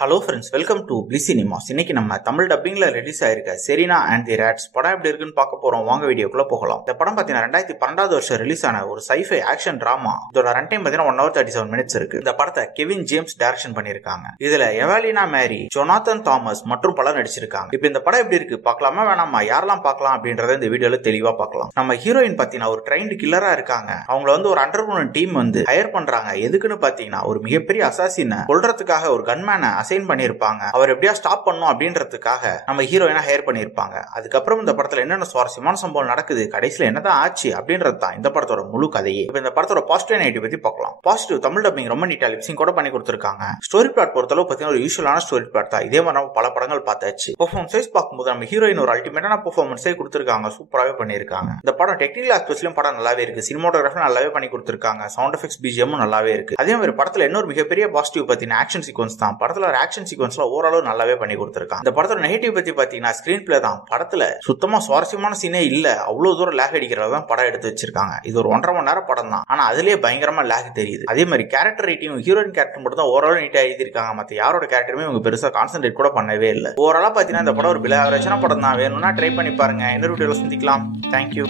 Hello friends, welcome to பிளி cinemas. இன்னைக்கு நம்ம தமிழ் டப்பிங்ல ரிலீஸ் ஆயிருக்க செரீனா அண்ட் தி ராட்ஸ் படம் எப்படி இருக்குன்னு பார்க்க போறோம். வாங்க வீடியோக்குள்ள போகலாம். இந்த படம் பாத்தீங்கன்னா 2012 வருஷம் ரிலீஸ் ஆன ஒரு சைஃபை ஆக்ஷன் டிராமா. இதோட ரன் டைம் பாத்தீங்கன்னா 1 hour 37 minutes இருக்கு. இந்த படத்தை கெவின் ஜேம்ஸ் டைரக்ஷன் பண்ணிருக்காங்க. இதுல எவாலினா மேரி, ஜொனாதன் தாமஸ் மற்றும் பலர் நடிச்சிருக்காங்க. இப்போ இந்த படம் எப்படி இருக்கு பார்க்கலாமா வேணாமா, யாரெல்லாம் பார்க்கலாம் அப்படின்றத இந்த வீடியோல தெளிவா பார்க்கலாம். நம்ம ஹீரோயின் பாத்தீங்கன்னா ஒரு ட்ரைன்டு கில்லரா இருக்காங்க. அவங்கள ஒரு அண்டர்கிரவுண்ட் டீம் ஹையர் பண்றாங்க. எதுக்குன்னு பாத்தீங்கன்னா ஒரு மிகப்பெரிய அசாசினை கொல்றதுக்காக ஒரு கன்மேனை அசைன் பண்ணிருப்பாங்க. அவர் எப்படியா ஸ்டாப் பண்ணும் அப்படின்றதுக்காக நம்ம ஹீரோயினா ஹையர் பண்ணிருப்பாங்க. அதுக்கப்புறம் இந்த படத்துல என்னென்ன சுவாரஸ்யமான சம்பவம் நடக்குது, கடைசியில என்னதான் ஆச்சு அப்படின்றது தான் இந்த படத்தோட முழு கதையே. இப்போ இந்த படத்தோட பாசிட்டிவ் நெகட்டிவ் பத்தி பார்க்கலாம். பாசிட்டிவ், தமிழ் டப்பிங் ரொம்ப நீட்டா லிப்சிங் கூட பண்ணி கொடுத்திருக்காங்க. ஸ்டோரி பிளாட் பொறுத்தளவு பாத்தீங்கன்னா ஒரு யூசுவலான ஸ்டோரி பிளாட் தான். இதே மாதிரி நம்ம பல படங்கள் பார்த்தாச்சு. பெர்ஃபார்மன்ஸ் வைஸ் பார்க்கும்போது நம்ம ஹீரோயின் ஒரு அல்டிமேட்டான பெர்ஃபார்மன்ஸே கொடுத்திருக்காங்க. சூப்பராகவே பண்ணிருக்காங்க. இந்த படம் டெக்னிக்கல் ஆஸ்பெக்ட்லயும் படம் நல்லாவே இருக்கு. சினிமாட்டோகிராஃபி நல்லாவே பண்ணி கொடுத்திருக்காங்க. சவுண்ட் எஃபெக்ட்ஸ் பிஜிஎம் நல்லாவே இருக்கு. அதே மாதிரி படத்துல இன்னொரு மிகப்பெரிய பாசிட்டிவ் பாத்தீங்கன்னா ஆக்ஷன் சீக்வன்ஸ் தான். படத்துல ஆக்ஷன் சீக்வன்ஸ்ல ஓரளவு நல்லாவே பண்ணி கொடுத்திருக்காங்க. இந்த படத்தோட நெகட்டிவ் பத்தி பாத்தீங்கன்னா ஸ்கிரீன் பிளே தான். படத்துல சுத்தமா சுவாரஸ்யமான சீனே இல்ல. அவ்வளவு தூரம் லேக் அடிக்கிறதான் படம் எடுத்து வச்சிருக்காங்க. இது ஒரு 1.5 மணி நேரம் படம் தான். ஆனா அதுலயே பயங்கரமா லேக் தெரியுது. அதே மாதிரி கேரக்டர் ரைட்டிங், ஹீரோயின் கேரக்டர் மட்டும் தான் ஓரளவு நீட்டா எழுதிருக்காங்க. மத்த யாரோட கேரக்டருமே இவங்க பெருசா கான்சென்ட்ரேட் கூட பண்ணவே இல்லை. ஓரளவு பாத்தீங்கன்னா இந்த படம் ஒரு பில ஆவரேஜான படம் தான். வேணும்னா ட்ரை பண்ணி பாருங்க. இன்னொரு வீடியோல சந்திக்கலாம். தேங்க்யூ.